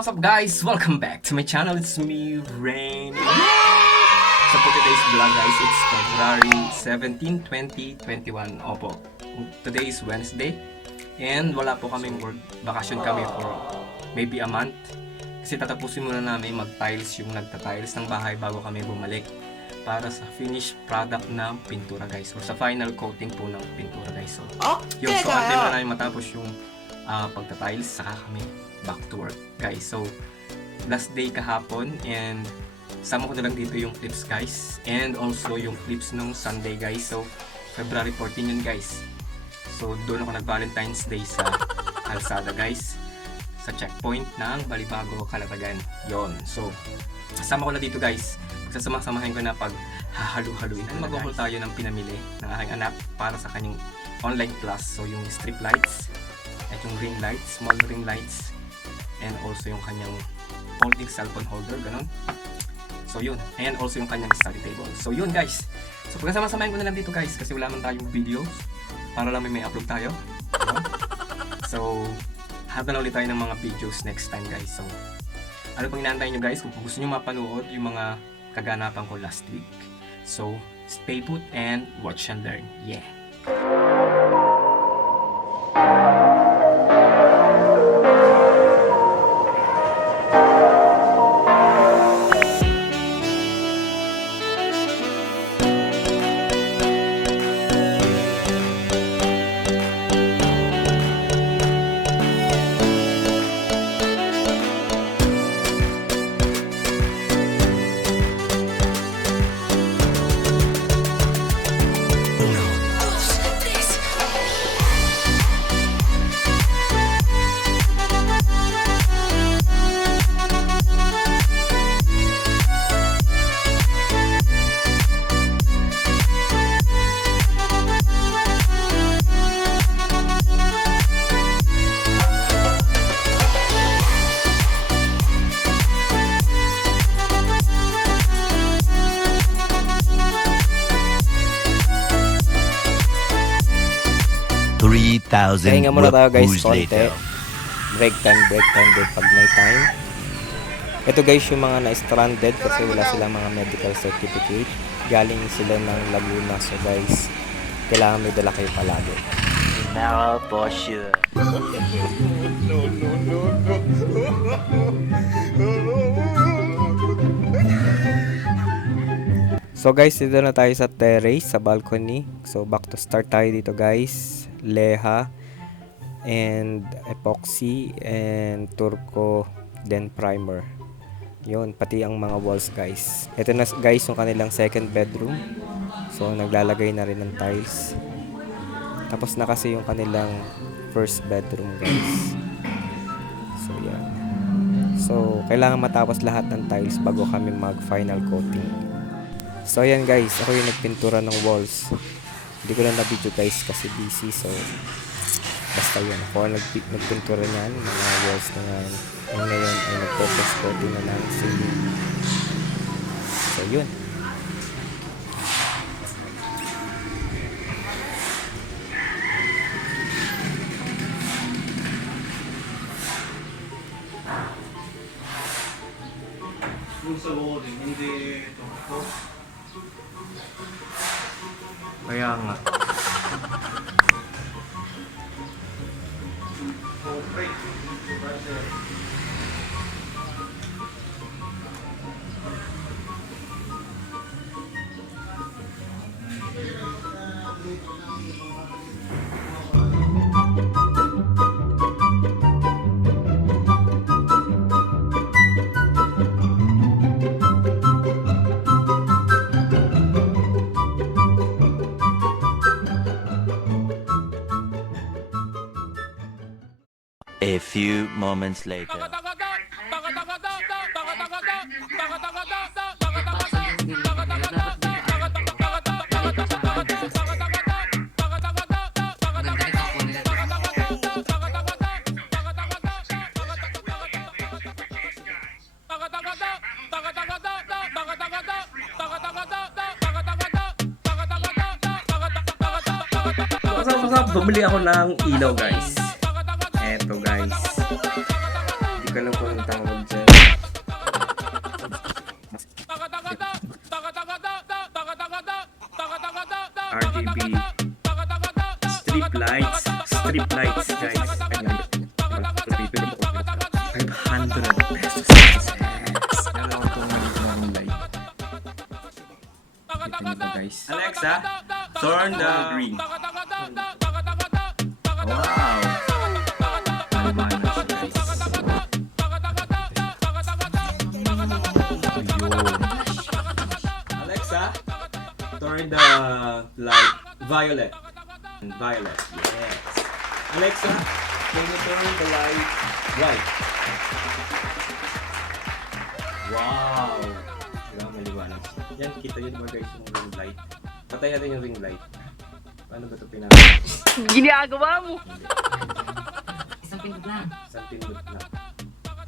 what's up guys? Welcome back to my channel. It's me, Rain. So for today's vlog guys, it's February 17, 2021. Opo, today is Wednesday. And wala po kaming work. Bakasyon kami for maybe a month. Kasi tatapusin muna namin mag-tiles yung nagta-tiles ng bahay bago kami bumalik. Para sa finished product ng pintura guys. Or sa final coating po ng pintura guys. So, yun. So antay muna namin matapos yung pagta-tiles, saka kami back to work guys. So last day kahapon, and sama ko na lang dito yung clips guys, and also yung clips nung Sunday guys. So February 14 yun guys. So doon ako nag Valentine's Day sa LAZADA guys, sa checkpoint ng Balibago, Calatagan yon. So kasama ko na dito guys, sasama-samahin ko na pag hahalu-haluin. Mag-haul tayo ng pinamili ng aking anak para sa kanyang online class. So yung strip lights at yung ring lights, small ring lights, and also yung kanyang folding cellphone holder, ganun. So yun, and also yung kanyang study table. So yun guys, so pagkasama-samahin ko na lang dito guys, kasi wala man tayong videos, para lang may upload tayo. So have na ulit tayo ng mga videos next time guys. So ano pang inaantay nyo guys, kung gusto nyo mapanood yung mga kaganapan ko last week. So stay put and watch and learn. Yeah! Hinga muna tayo guys, konti. Break time din pag may time. Ito guys yung mga na-stranded kasi wala silang mga medical certificate. Galing sila ng Laguna. So guys, kailangan may dala kayo palagi. Now for sure. So guys, dito na tayo sa terrace, sa balcony. So back to start tayo dito guys. Leha and epoxy and turco, then primer. Yun, pati ang mga walls guys. Ito na guys yung kanilang second bedroom. So naglalagay na rin ng tiles. Tapos na kasi yung kanilang first bedroom guys. So yan. So kailangan matapos lahat ng tiles bago kami mag final coating. So yan guys, ako yung nagpintura ng walls. Hindi ko lang na-video guys kasi busy. So basta yun, ako nagpintura niyan, mga walls na yan. And ngayon ay nag-focus coating na ng ceiling. So yun. Yung sa walling, hindi ito. Kaya nga. A few moments later. Bumili ako ng ilaw guys. Eto guys. Hindi ko alam kung ang tawag guys. 500 pesos. Yes! Alam ko kung yung light. Kita niyo ba guys? Alexa, turn the green. Wow! Maliwanag siya guys. Ayun. Alexa, turn the light violet. Violet, yes. Alexa, can you turn the light white? Wow! Diba, maliwanag siya. Yan, kita yun mga guys yung ring light. Patay natin yung ring light. Paano ba ito pinaka? Ginagawa mo! Isang pindot lang. Isang pindot na.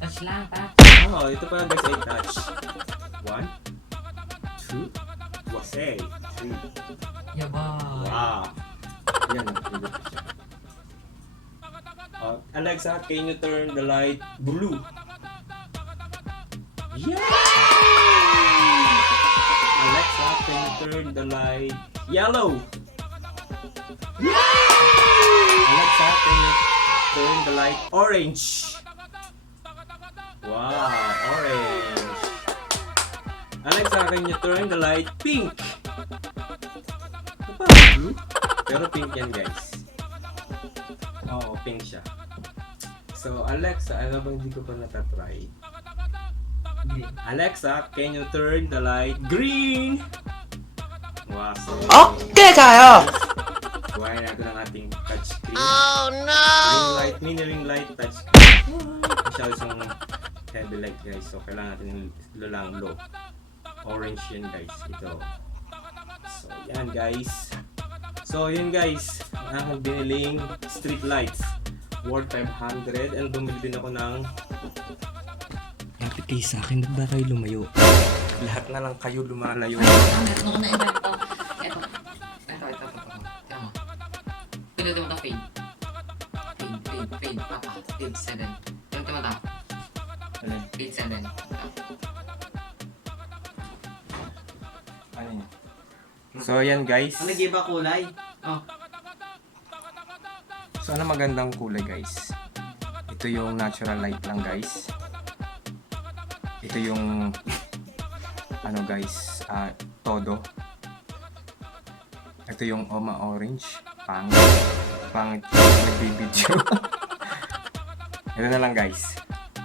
Touch lang, pa. Oh, ito pala guys ay touch. 1, 2, wasay, 3. Yaba. Wow! Yan, pindot na siya. Alexa, can you turn the light blue? Yeah! Alexa, can you turn the light yellow? Alexa, can you turn the light orange? Wow, orange. Alexa, can you turn the light pink? Ito pa, blue? Pero pink yan guys. Oo, pink siya. So, Alexa, ano bang hindi ko pa natatry? Alexa, can you turn the light green? Wow, so... Okay tayo! Buhayin natin ang ating touchscreen. Oh no! Mini ring light touchscreen. Masyado isang heavy light guys. So, kailangan natin yung lang low. Orange yan guys. Ito. So, yan guys. So, yun guys. Ang aking biniling street lights. Worth 500. And bumili din ako ng... Ang piti sa akin, ba't ba kayo lumayo? Lahat na lang kayo lumalayo. Meron ako na-invite ito. Ito. Tiyan mo. Pinutin mo ito, fade. Fade. Papa. Fade 7. Pinutin mo ito. Alin? Fade 7. Ano yun? So, yan guys. Ano nag-iba kulay? Oh. So, ano magandang kulay guys? Ito yung natural light lang guys. Ito yung ano guys, todo. Ito yung Oma Orange. Pangit nagbibidyo. Ito na lang guys.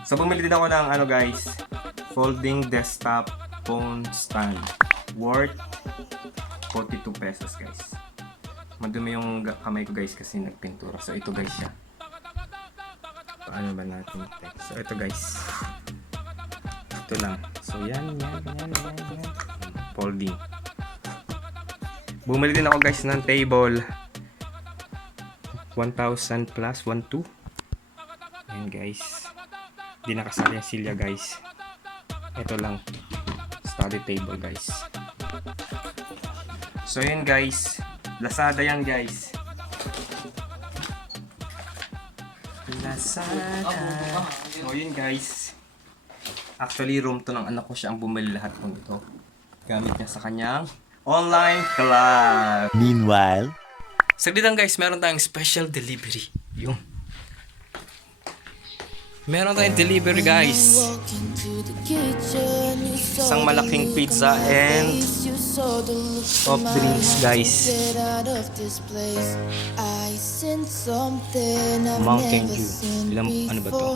So, bumili din ako ng ano guys, folding desktop phone stand. Worth 42 pesos guys. Madumi yung kamay ko guys kasi nagpintura. So, ito guys siya. Paano ba natin text? So, ito guys. Ito lang. So, yan. Folding. Bumili din ako guys ng table. 1,000 plus. 1,2. Yan guys. Di nakasali ang silya guys. Ito lang. Study table guys. So, yun guys. LAZADA yan guys. LAZADA. So, yun guys. Actually, room to ng anak ko siya ang bumili lahat ng ito. Gamit niya sa kanyang online class. Meanwhile, Saglit lang guys, meron tayong special delivery. Yung. Meron tayong delivery guys. Isang malaking pizza and soft drinks guys. Mountain Dew. Ano ba to?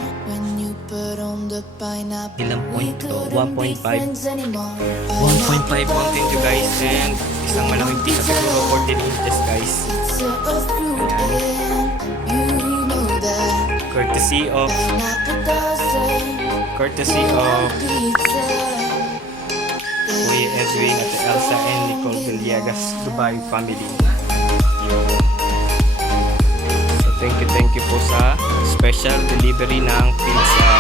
Ilang point to? 1.5. 1.5 Mountain Dew guys. And isang malaking pizza siguro 14 inches guys. Courtesy of Kuya Edwin at Elsa and Nicole Villegas Dubai family. So thank you po sa special delivery ng pizza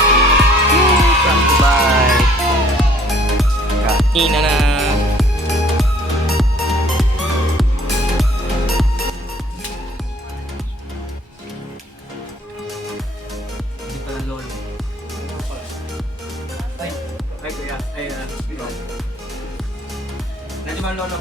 from Dubai. Kain na. Ay, kuya. Ay, ito. Nandiyan ba ang lolo?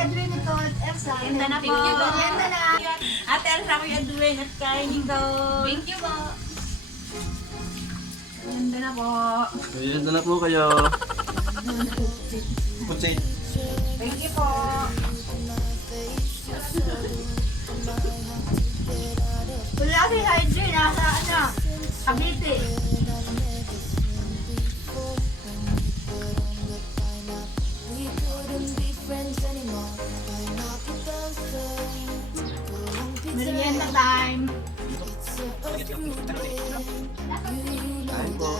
Edwin, Nicole, Elsa. Ganda na po. Ganda na. Ate Elsa, Kuya Edwin at kay Nicole. Thank you po. Ganda na po. Ganda na po kayo. Putsit. Thank you po. Wala si Edwin, nasa ano? Cavite. Merienda time. Ay po.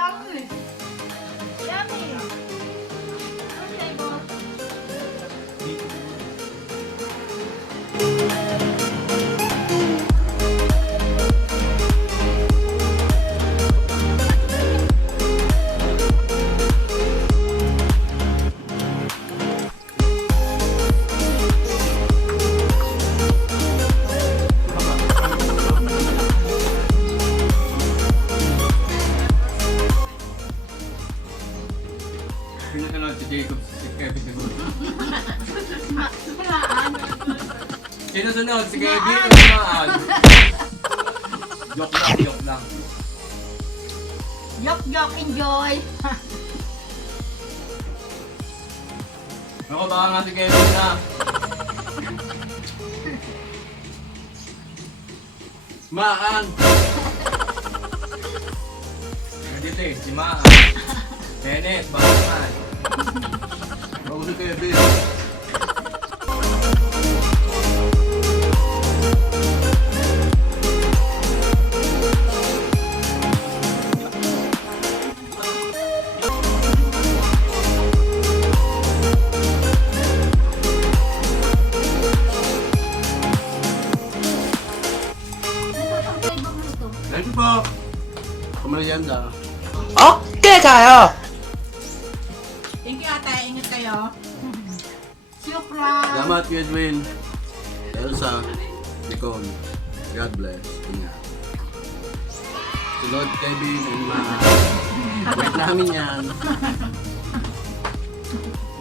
Yummy. Yummy. Okay, boss. Pinatanood si Jacob si Kevin siguro. Sinusunod si Kevin o sumaan? Joke lang, joke lang. Yok, enjoy. Ako baka nga si Kevin na. Maan! Nandito eh, si Maan. Bennett, baka naman. Ako si Kevin. Thank you po. Kumarianda. Okay kayo. Thank you, ate. Ingat kayo. Surprise. Salamat, Edwin. Elsa. Nicole. God bless. Ingat. Sunod, Kevin and Maan. Wait namin yan.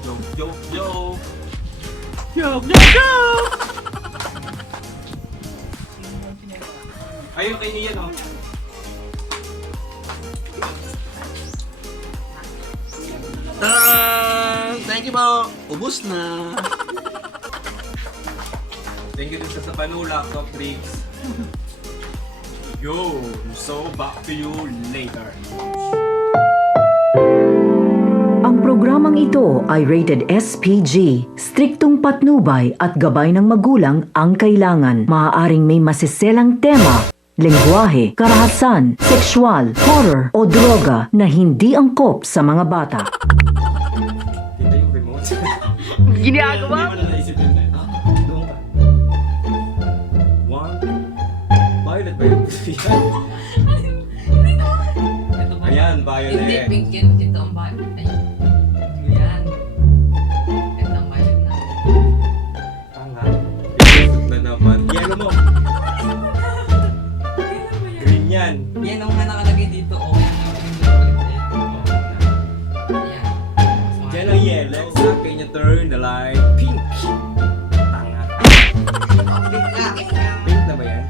Joke, joke, joke. Joke, joke, joke! Ayun, kayo niyan, oh. Thank you po! Ubus na! Thank you din sa Panula, Top Bricks. Yo, so back to you later. Ang programang ito ay rated SPG. Striktong patnubay at gabay ng magulang ang kailangan. Maaaring may masiselang tema, lengguwahe, karahasan, sexual, horror o droga na hindi angkop sa mga bata. Kita yung remote. Ginagawa Hindi mo na naisip yun eh. Doon ka. One. Violet ba yun? Ito ba? Ayan, Hindi, violet. pink yan. Ito ang violet. Ayan. Yan. Ito ang violet na. Tanga. Isip na naman. Yellow mo. Green yan. Yan ang mga nakalagay dito. Oh, yan ang Yan. Yan ang yellow. Sa akin niya turn the light pink. Tanga. Pink na ba yan?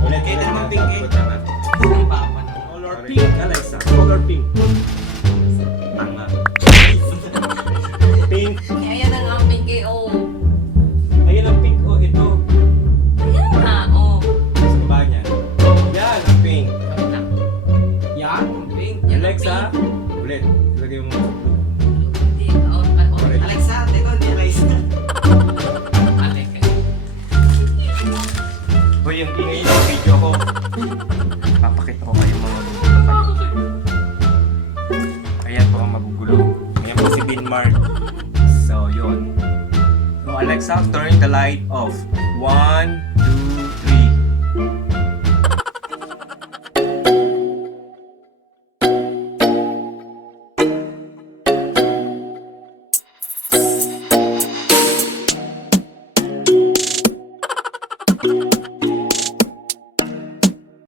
Ulit, Kita naman pink eh. Tanga. Ang papa na. Color pink, Alexa. Color pink. Tanga. Pink. Ayan ang ang pink eh. Oh. Ayun ang pink. Oh, ito. Ayan nga. Oh. Sa baba niya. Yan ang pink. Yan. Pink. Yan ang Alexa. pink. Ulit. Lagay mo. Dito. Oh, Correct. Alexa. Dito. Hindi Alexa. Alexa. Hoy, yung ingay ng video ko. Papakita ko kayo mga magugulo. Ayan po ang magugulo. Ayan po si Binmark. So, yun. So, Alexa, turn the light off. 1, 2,